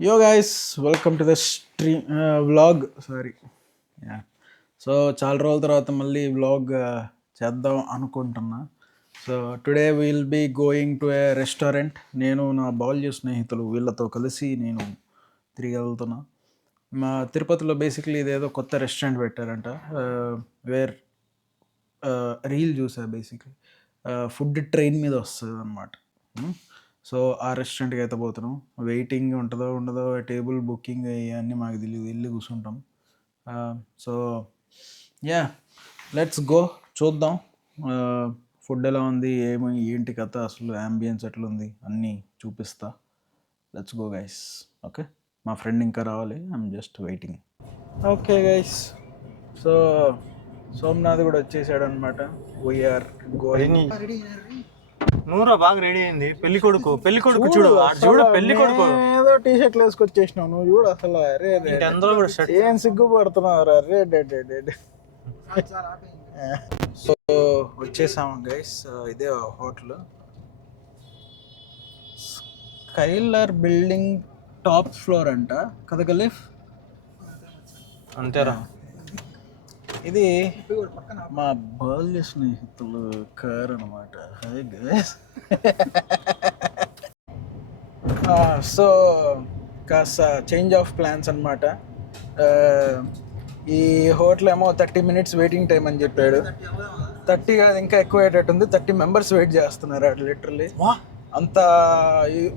Yo guys, welcome to the stream vlog. Sorry. Yeah. So చాలా రోజుల తర్వాత మళ్ళీ వ్లాగ్ చేద్దాం అనుకుంటున్నా. So today will be going to a restaurant. నేను నా బాల్య స్నేహితులు వీళ్ళతో కలిసి నేను తిరిగి వెళ్తున్నా. మా తిరుపతిలో బేసిక్లీ ఇదేదో కొత్త రెస్టారెంట్ పెట్టారంట. వేర్ రీల్ చూసా బేసిక్లీ. ఫుడ్ ట్రైన్ మీద వస్తుంది అనమాట. సో ఆ రెస్టారెంట్కి అయితే పోతున్నాం. వెయిటింగ్ ఉంటుందో ఉండదో, టేబుల్ బుకింగ్ ఇవన్నీ మాకు తెలియదు, వెళ్ళి కూర్చుంటాం. సో యా, లెట్స్ గో, చూద్దాం ఫుడ్ ఎలా ఉంది, ఏంటి కథ, అసలు యాంబియన్స్ ఎట్లుంది అన్నీ చూపిస్తా. Let's go guys. ఓకే, మా ఫ్రెండ్ ఇంకా రావాలి, I'm just waiting. Okay guys, so Somnath కూడా వచ్చేసాడు అనమాట. We are going. నూరా బాగా రెడీ అయింది. పెళ్లి కొడుకు చూడు చూడు, పెళ్లి కొడుకు ఏదో టీ షర్ట్లు వేసుకొచ్చేసినావు నువ్వు చూడు. అసలు అరే అందులో కూడా షర్ట్ ఏం సిగ్గుపడుతున్నావు అరే. సో వచ్చేసాము గైస్. ఇదే hotel, Skyler building top floor అంట కదా ఖలీఫ్. అంతేరా. ఇది మా బాల్య స్నేహితులు కార్ అనమాట. Hi guys. సో కాస్త చేంజ్ ఆఫ్ ప్లాన్స్ అనమాట. ఈ హోటల్ ఏమో 30 minutes వెయిటింగ్ టైం అని చెప్పాడు. 30 కాదు, ఇంకా ఎక్కువ అయ్యేటట్టుంది. 30 members వెయిట్ చేస్తున్నారు అటు లిటరల్లీ. అంత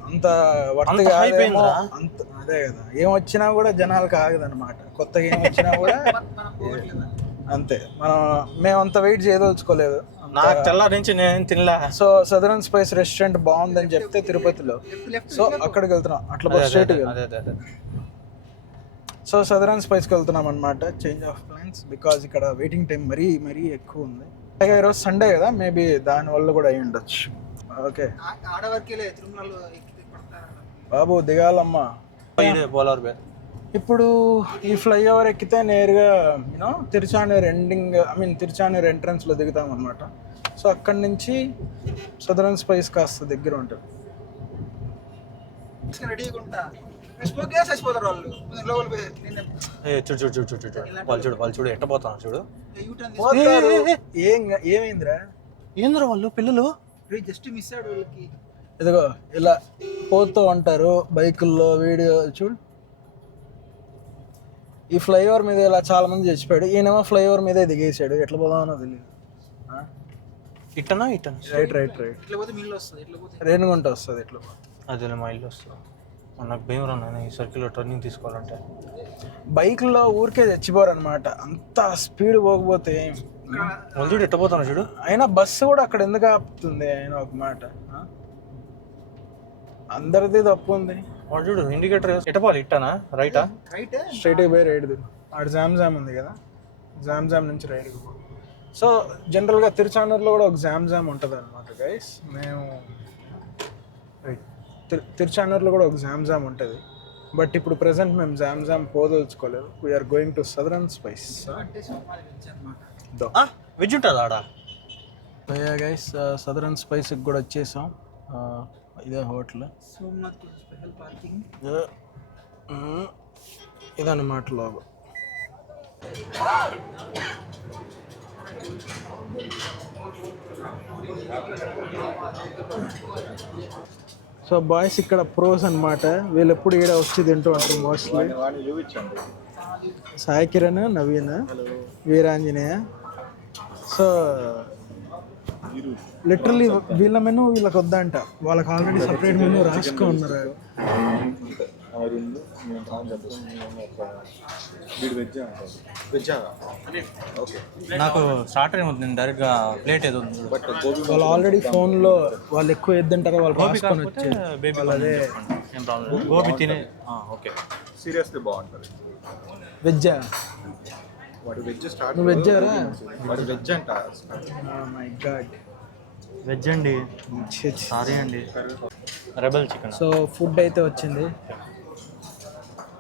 అంత వర్త్ కాదేమో. అంత అదే కదా, ఏం వచ్చినా కూడా జనాలకు ఆగదనమాట. కొత్తగా ఏం వచ్చినా కూడా అంతే. మేమంత వెయిట్ చేయదలుచుకోలేదు. నాకు తెల్లారి నుంచి నేను తినలే. సో సదరన్ స్పైస్ రెస్టారెంట్ బాగుందని చెప్తే తిరుపతిలో, సో అక్కడికి వెళ్తున్నాం. అట్లా బస్ స్ట్రైట్. సో సదరన్ స్పైస్కి వెళ్తున్నాం అనమాట. చేంజ్ ఆఫ్ ప్లాన్స్ బికాజ్ ఇక్కడ వెయిటింగ్ టైం మరీ ఎక్కువ ఉంది. పైగా ఈరోజు సండే కదా, మేబీ దానివల్ల కూడా అయి ఉండొచ్చు. ఓకే బాబు దిగాలమ్మా. ఇప్పుడు ఈ ఫ్లైఓవర్ ఎక్కితే నేరుగా యూనో తిరుచానూరు తిరుచానూరు ఎంట్రన్స్లో దిగుతాం అనమాట. సో అక్కడి నుంచి సదరన్ స్పైస్ కాస్త దగ్గర ఉంటుంది. చూడు ఎట్ట పోతాను చూడు. ఏమైందిరా? ఏంద్రా వాళ్ళు పిల్లలు జస్ట్ మిస్ అయ్యాడు వాళ్ళకి. ఇదిగో ఇలా పోతూ ఉంటారు బైకుల్లో. వీడియో చూడు, ఈ ఫ్లైఓవర్ మీద ఇలా చాలా మంది చచ్చిపోయాడు. ఈయనేమో ఫ్లైఓవర్ మీదే దిగేసాడు. ఎట్లా పోదామనో తెలియదు. ఇట్టనా రైట్ ఇట్లా పోతే మిల్లు వస్తుంది, ఇట్లా పోతే రేణుగుంట వస్తుంది. ఎట్లా అదే మా ఇల్లు వస్తుంది. నాకు భయం రాను ఈ సర్కిల్లో టర్నింగ్ తీసుకోవాలంటే. బైక్లో ఊరికే చచ్చిపోరు అనమాట, అంత స్పీడ్ పోకపోతే. చూడు ఎట్ట పోతాను చూడు. అయినా బస్సు కూడా అక్కడ ఎందుకు ఆపుతుంది? ఆయన ఒక మాట, అందరిది తప్పు ఉంది. వాడు చూడు ఇండికేటర్ ఎట్టపోవాలి. ఇట్టనా రైటా? స్ట్రైట్గా పోయి రైట్ దిగు. ఆడు జామ్ ఉంది కదా, జామ్ నుంచి రైట్కి పో. సో జనరల్గా తిరుచానూరులో కూడా ఒక జామ్ ఉంటుంది అనమాట గైస్. మేము తిరుచానూరులో కూడా ఒక జామ్ ఉంటుంది. బట్ ఇప్పుడు ప్రెసెంట్ మేము జామ్ పోదలుచుకోలేదు. We're going to Southern Spice. Veg ఉంటుందా ఆడ? గైస్ సదరన్ స్పైస్కి కూడా వచ్చేసాం. ఇదే హోటల్, సోమనాథ్ స్పెషల్ పార్కింగ్. ఇదన్నమాట లోగో. సో బాయ్స్ ఇక్కడ ప్రోస్ అనమాట. వీళ్ళు ఎప్పుడు ఈడ వచ్చి తింటూ ఉంటారు mostly. Sai Kiran, Naveen, Veeranjaneya. So literally వీళ్ళ మెనూ వీళ్ళకి వద్దంట. వాళ్ళకి ఆల్రెడీ సపరేట్ మెనూ రాసుకో ఉన్నారు. నాకు స్టార్టర్ ఏమవుతుంది డైరెక్ట్గా ప్లేట్ ఏదో ఉంది. వాళ్ళు ఆల్రెడీ ఫోన్లో వాళ్ళు ఎక్కువ ఏదంటారో వాళ్ళు రాసుకొని వచ్చే బేబీ అదే ఏం ప్రాబ్లం. గోబీ తినే ఓకే. సీరియస్లీ బాగుంటుంది. వెజ్జా? వాడు వెజ్ స్టార్ట్. నువ్వు వెజ్జారా? వాడు వెజ్ అంట. మై గాడ్, వెజ్ అండి. సారీ అండి. Rebel chicken. సో ఫుడ్ అయితే వచ్చింది.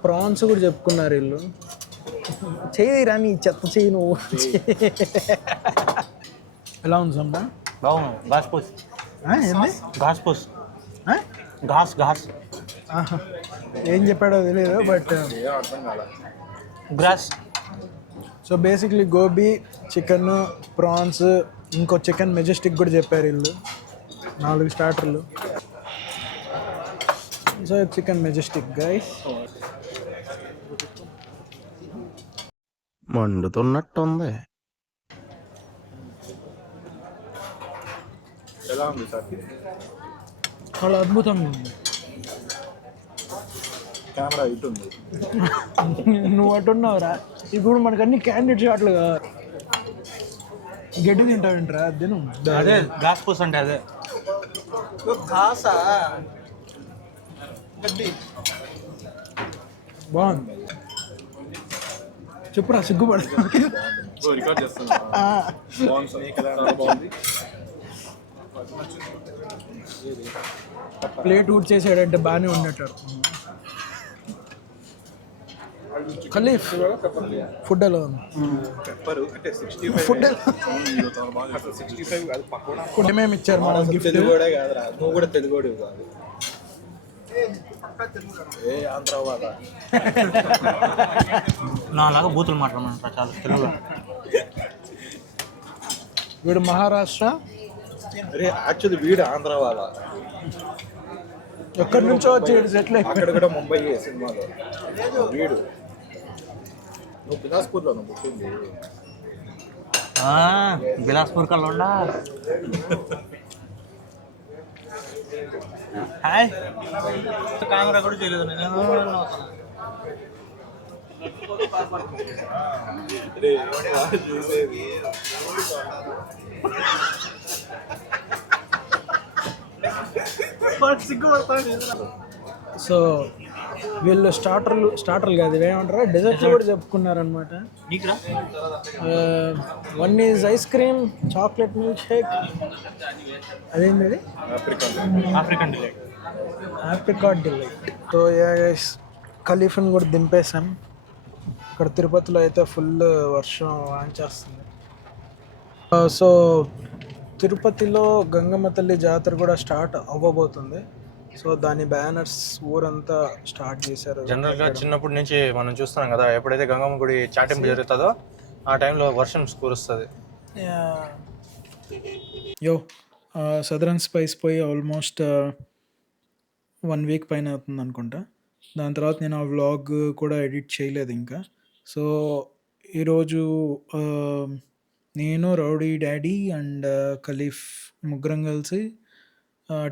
ప్రాన్స్ కూడా చెప్పుకున్నారు వీళ్ళు. చేయరా నీ చెత్త చెయ్యి నువ్వు. ఎలా ఉంది సొంత? బాగుంది. ఘాస్ పోస్. ఏంది ఘాస్ పోస్. ఘాస్ ఆహా. ఏం చెప్పాడో తెలియదు బట్ ఏం అర్థం కాలే. గ్రాస్ so basically gobi chicken prawns ఇంకో చికెన్ మెజెస్టిక్ కూడా చెప్పారు వీళ్ళు 4 స్టార్టర్లు. So chicken majestic guys. మండుతున్నట్టుంది. ఎలా ఉంది సార్? చాలా అద్భుతంగా ఉంది. కెమెరా ఇటు ఉంది. నువ్వు అట్టున్నావురా. ఇప్పుడు మనకు అన్ని క్యాండిడేట్ షాట్లు కదా. గడ్డి తింటావేంట్రా తిను. అదే గ్రాస్ పూస్ అంటే అదే. ఖాసా గడ్డి బాగుంది. చెప్పురా సిగ్గుపడ. రికార్డ్ చేస్తున్నా. బాగుంది సార్. చాలా బాగుంది. ప్లేట్ ఊట్ చేసాడంటే బాగానే ఉన్నట్టు. ఖలీఫ్ ఫుడ్ ఎలా ఉంది? పెప్పరు అంటే 65 ఫుడ్ అసలు 65 అది పకోడా. ఫుడ్ ఏమేమి ఇచ్చారు మన గిఫ్ట్? తెలుగుడే కాదురా, నువ్వు కూడా తెలుగుడు కాదు. ఏ ఆంధ్ర వాళ్ళ నాలాగా బూతులు మాట్లాడమంటారా చాలా తెలుగులో. వీడు మహారాష్ట్ర. అరే యాక్చువల్లీ వీడు ఆంధ్ర వాళ్ళ. ఎక్కడి నుంచో వచ్చి సెటిల్ అక్కడ కూడా ముంబై సినిమాలో వీడు. నువ్వు బిలాస్పూర్లో నువ్వు పుట్టింది. బిలాస్పూర్ కల్లా ఉండా. హాయ్ కెమెరా కూడా చేయలేదు నేను. సో వీళ్ళు స్టార్టర్లు కాదు ఏమంటారా డెజర్ట్లు కూడా చెప్పుకున్నారనమాట. నీకురా 1 is ice cream chocolate milkshake. అదేంటి అది? African delight. Apricot delight. So guys ఖలీఫ్ని కూడా దింపేసాం. ఇక్కడ తిరుపతిలో అయితే ఫుల్ వర్షం వాంచేస్తుంది. సో తిరుపతిలో గంగమ్మ తల్లి జాతర కూడా స్టార్ట్ అవ్వబోతుంది. సో దాని బ్యానర్స్ ఊరంతా స్టార్ట్ చేశారు. జనరల్గా చిన్నప్పటి నుంచి మనం చూస్తున్నాం కదా, ఎప్పుడైతే గంగమ్మ గుడి చాటింపు జరుగుతుందో ఆ టైంలో వర్షం కురుస్తుంది. యో సదరన్ స్పైస్ పోయి ఆల్మోస్ట్ 1 వీక్ పైన అవుతుంది అనుకుంటా. దాని తర్వాత నేను ఆ వ్లాగ్ కూడా ఎడిట్ చేయలేదు ఇంకా. సో ఈరోజు నేను రౌడీ డాడీ అండ్ ఖలీఫ్ ముగ్గురం కలిసి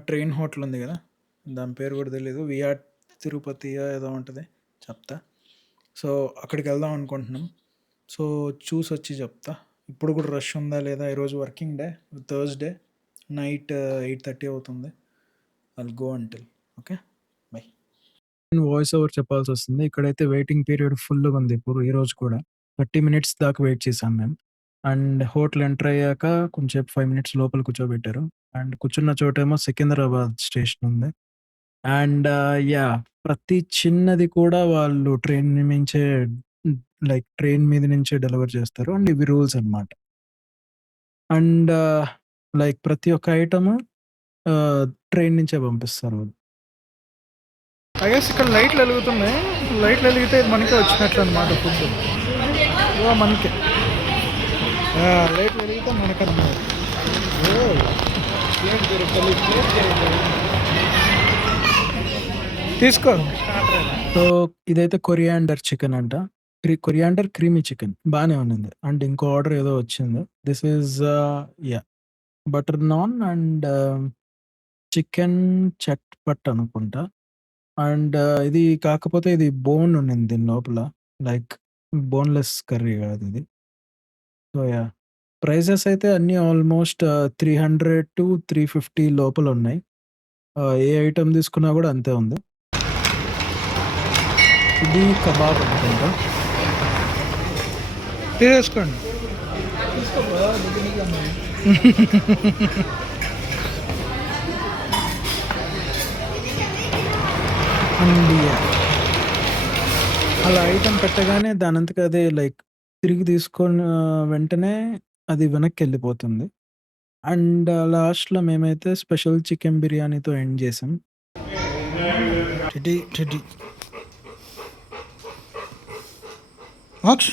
ట్రైన్ హోటల్ ఉంది కదా, దాని పేరు కూడా తెలియదు, విఆర్ తిరుపతి ఏదో ఉంటుంది చెప్తా. సో అక్కడికి వెళ్దాం అనుకుంటున్నాం. సో చూసి వచ్చి చెప్తా ఇప్పుడు కూడా రష్ ఉందా లేదా. ఈరోజు వర్కింగ్ డే, థర్స్డే నైట్ 8:30 అవుతుంది. I'll go until. Okay by. నేను వాయిస్ ఓవర్ చెప్పాల్సి వస్తుంది. ఇక్కడైతే వెయిటింగ్ పీరియడ్ ఫుల్గా ఉంది. ఇప్పుడు ఈరోజు కూడా 30 మినిట్స్ దాకా వెయిట్ చేసాం మేము. అండ్ హోటల్ ఎంటర్ అయ్యాక కొంచెం 5 మినిట్స్ లోపల కూర్చోబెట్టారు. అండ్ కూర్చున్న చోటేమో సికింద్రాబాద్ స్టేషన్ ఉంది. అండ్ ప్రతి చిన్నది కూడా వాళ్ళు ట్రైన్ నుంచే లైక్ ట్రైన్ మీద నుంచే డెలివర్ చేస్తారు. అండ్ ఇవి రూల్స్ అనమాట. అండ్ లైక్ ప్రతి ఒక్క ఐటమ్ ట్రైన్ నుంచే పంపిస్తారు వాళ్ళు. ఐ గెస్ ఇక్కడ లైట్లు వెలుగుతున్నాయి. లైట్లు వెలిగితే మనకే వచ్చినట్లు అనమాట ఫుడ్. మనకే లైట్లు వెలిగితే మనకన్నమాట. తీసుకో. సో ఇదైతే కొరియాండర్ చికెన్ అంట. కొరియాండర్ క్రీమీ చికెన్ బాగానే ఉన్నది. అండ్ ఇంకో ఆర్డర్ ఏదో వచ్చింది. This is butter non and chicken chatpat అనుకుంటా. అండ్ ఇది కాకపోతే ఇది బోన్ ఉన్నింది దీని లోపల, లైక్ బోన్లెస్ కర్రీ కాదు ఇది. సో ప్రైజెస్ అయితే అన్నీ ఆల్మోస్ట్ 300 to 350 లోపల ఉన్నాయి. ఏ ఐటమ్ తీసుకున్నా కూడా అంతే ఉంది. ఇది కబాబ్ అనుకుంటా. తీసుకోండి. అలా ఐటమ్ పెట్టగానే దానంతకు అదే లైక్ తిరిగి తీసుకొని వెంటనే అది వెనక్కి వెళ్ళిపోతుంది. అండ్ లాస్ట్లో మేమైతే స్పెషల్ చికెన్ బిర్యానీతో ఎండ్ చేసాం. TT TT Moksh